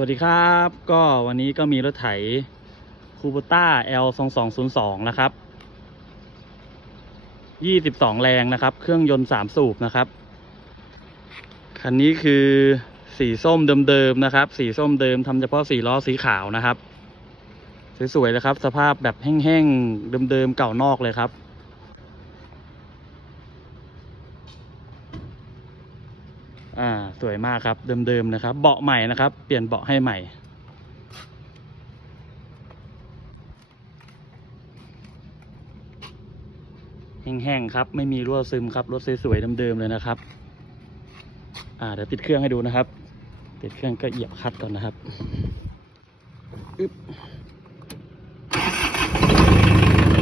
วัสดีครับ ก็วันนี้ก็มีรถไถคูโบต้า L 2 2 0 2นะครับ 22 แรงนะครับ เครื่องยนต์ 3 สูบนะครับ คันนี้คือสีส้มเดิมๆนะครับ สีส้มเดิมทำเฉพาะสีล้อสีขาวนะครับ สวยๆเลยครับ สภาพแบบแห้งๆเดิมๆเก่านอกเลยครับ อ่าสวยมากครับเดิมๆนะครับ เบาะใหม่นะครับ เปลี่ยนเบาะให้ใหม่ แห้งๆครับ ไม่มีรั่วซึมครับรถสวยๆเดิมๆเลยนะครับ อ่าเดี๋ยวติดเครื่องให้ดูนะครับ ติดเครื่องก็เหยียบคัดก่อนนะครับอึ๊บ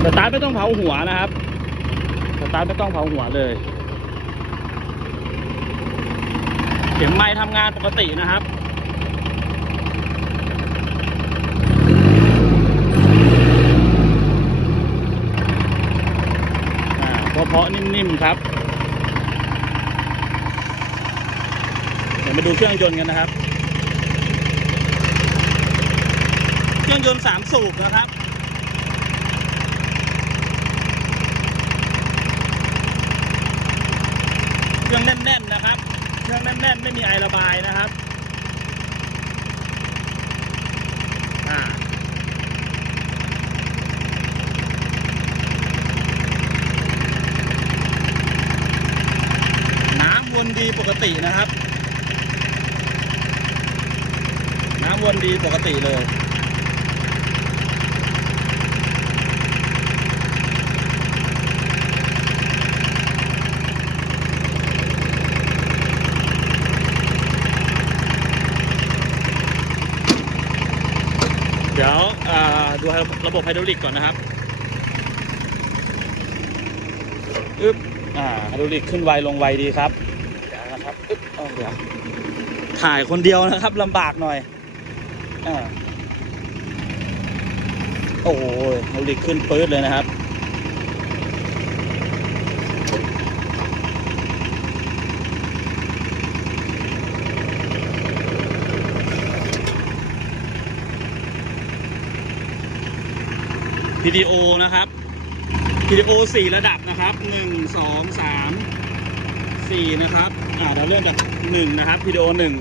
สตาร์ทไม่ต้องเผาหัวนะครับสตาร์ทไม่ต้องเผาหัวเลย เข็มไม้ทำงานปกตินะครับอ่าเพราะนิ่มๆครับ เดี๋ยวมาดูเครื่องยนต์กันนะครับ เครื่องยนต์สามสูบนะครับเครื่องแน่นๆนะครับ เครื่องแน่นๆ ไม่มีไอระบายนะครับน้ำวนดีปกตินะครับ น้ำวนดีปกติเลย เดี๋ยวอ่าดู ระบบไฮดรอลิกก่อนนะครับอึ๊บอ่าไฮดรอลิกขึ้นไวลงไวดีครับเดี๋ยวนะครับอึ๊บเอาเดี๋ยวถ่ายคนเดียวนะครับลำบากหน่อยอ่าโอ้โหไฮดรอลิกขึ้นปื๊ดเลยนะครับ วิดีโอนะครับวิดีโอสี่ระดับนะครับหนึ่งสองสามสี่นะครับอ่าเราเริ่มจากหนึ่งนะครับวิดีโอหนึ่ง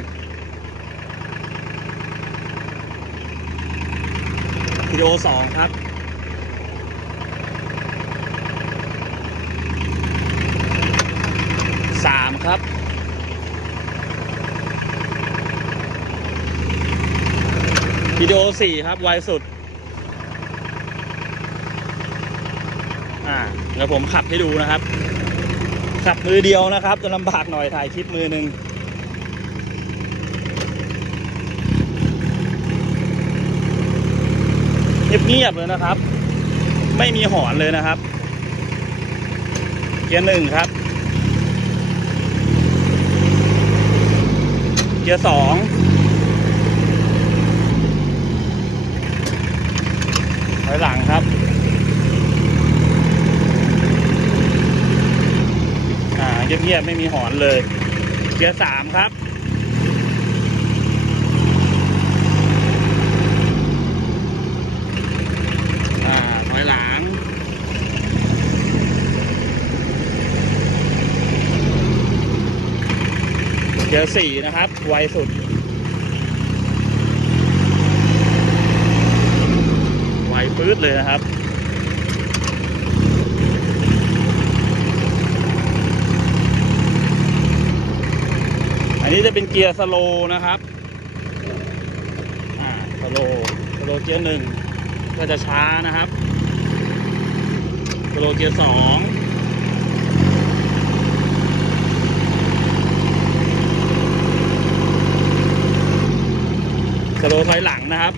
วิดีโอสองครับสามครับวิดีโอสี่ครับไวสุด อ่าเดี๋ยวผมขับให้ดูนะครับ ขับมือเดียวนะครับจะลำบากหน่อยถ่ายคลิปมือหนึ่งเงียบๆเลยนะครับ ไม่มีหอนเลยนะครับ เกียร์หนึ่งครับ เกียร์สองถอยหลังครับ อ่า เงียบๆไม่มีหอนเลย เกียร์สามครับ อ่าถอยหลัง เกียร์สี่นะครับ ไวสุด ไวปื๊ดเลยนะครับ อันนี้จะเป็นเกียร์สโลนะครับ อ่า สโลสโลเกียร์หนึ่งก็จะช้านะครับ สโลเกียร์สองสโลถอยหลังนะครับ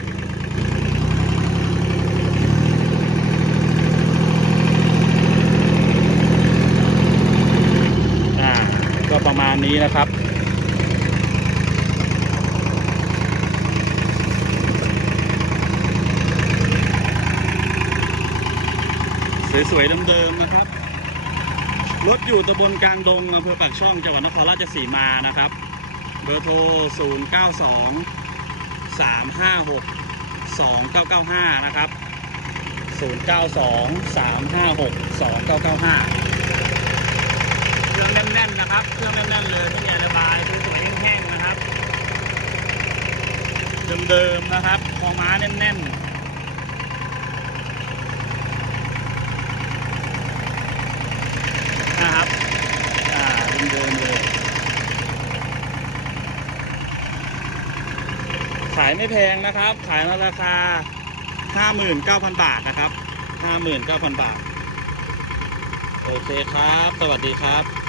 อ่าก็ประมาณนี้นะครับ สวยๆเดิมๆนะครับ รถอยู่ตำบลกลางดงอำเภอปากช่องจังหวัดนครราชสีมานะครับ เบอร์โทร 0 9 2สามห้าหกสองเก้าเก้าห้านะครับศูนย์เก้าสองสามห้าหกสองเครื่องแน่นๆนะครับ เครื่องแน่นๆเลยไม่มีอะไรระบายสวยๆแห้งๆนะครับ เดิมๆนะครับคอม้าแน่นๆนะครับ อ่าเดิมๆเลย ขายไม่แพงนะครับ ขายในราคา 59,000 บาทนะครับ 59,000 บาท โอเคครับ สวัสดีครับ